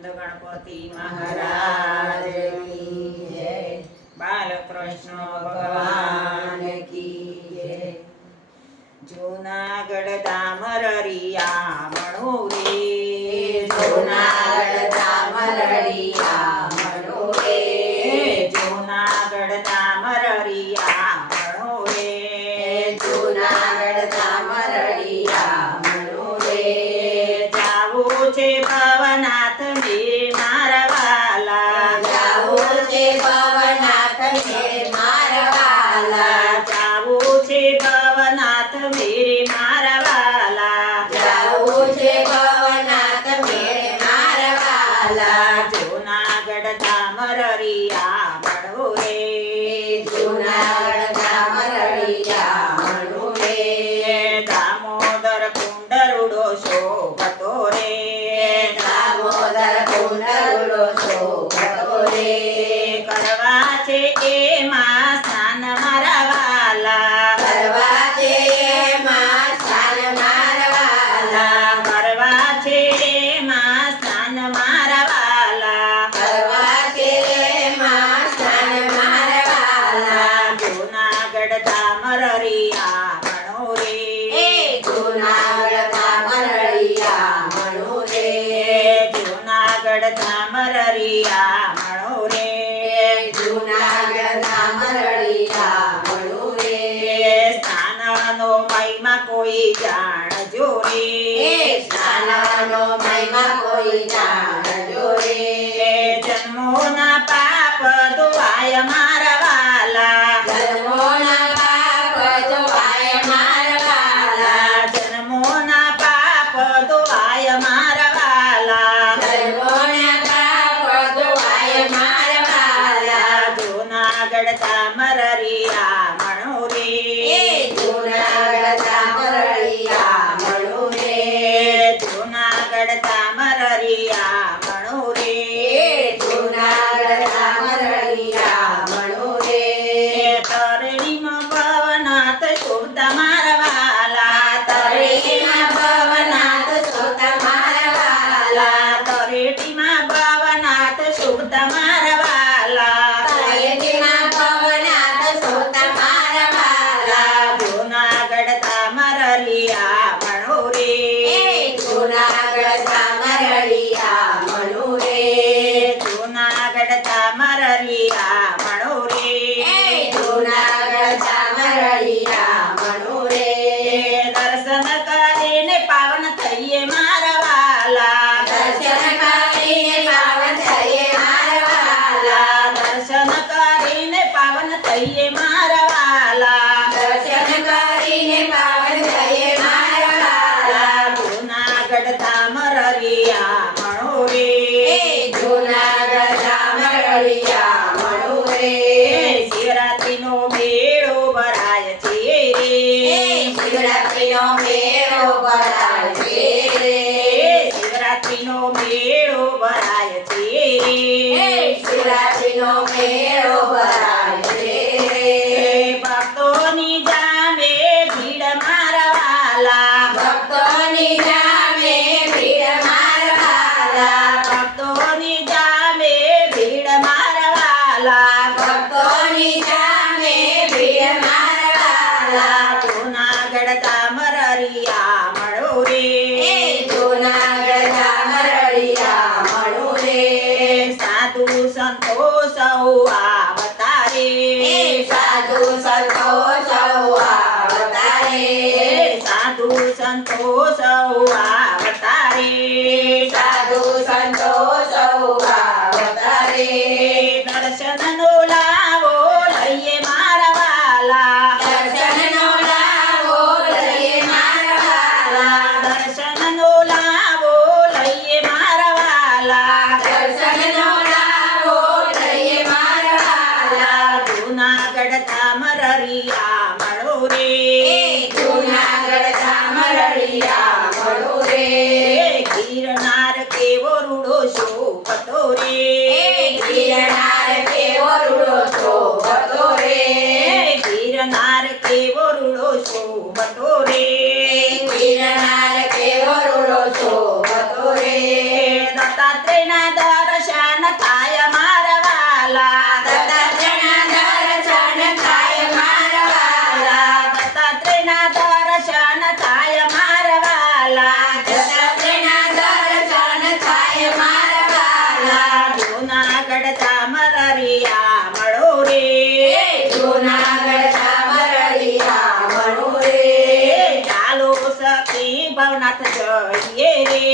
નંદ ગણપતિ મહારાજ કી જય. બાલકૃષ્ણ ભગવાન કી જય. જૂનાગઢ દામરરિયા મણોરે જૂનાગઢ દામરરિયા મણોરે જૂનાગઢ દામરરિયા મણોરે જૂનાગઢ દામર વાલા જાવું છે ભવનાથ, મેરે મારા વાલા. જાવું છે ભવનાથ, મેરે મારા વાલા. જૂનાગઢ ધામર રિયા મળવું રે. મરળિયા મળો કોઈ જાણજો રે સ્થાનનો મહિમા કોઈ જાણજો રે જન્મોના પાપ દુઆય મારા વાલા જુનાગઢતા મરરિયા મણો રે જુનાગઢતા મરરિયા મણો રે જુનાગઢતા મરરિયા કહીએ મારા વાલા દર્શન કરીને પાવન થઈએ મારા વાલા જૂનાગઢ ધામ રરિયા મણોરે જૂનાગઢ ધામ રરિયા મણોરે શિવરાત્રીનો મેળો ભરાય છે રે શિવરાત્રીનો મેળો ભરાય છે santosa avatare. Sadhu santosa avatare. જૂના જૂનાગઢ ચામરિયા મળો રે જૂનાગઢ ચામરિયા મળો રે ચાલો સખી ભવનાથ જઈએ રે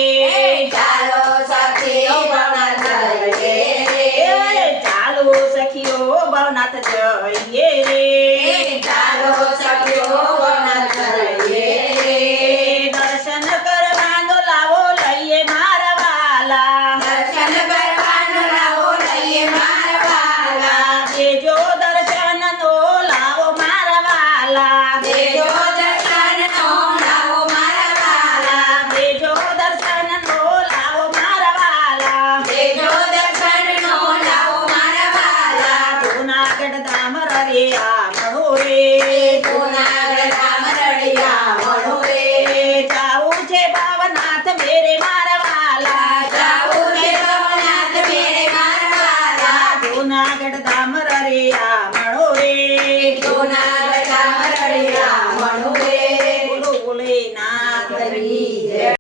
ચાલો સખી ભવનાથ જઈએ રે. ચાલો સખીઓ ભવનાથ જઈએ રે ચાલો સખીઓ Maria, Maria.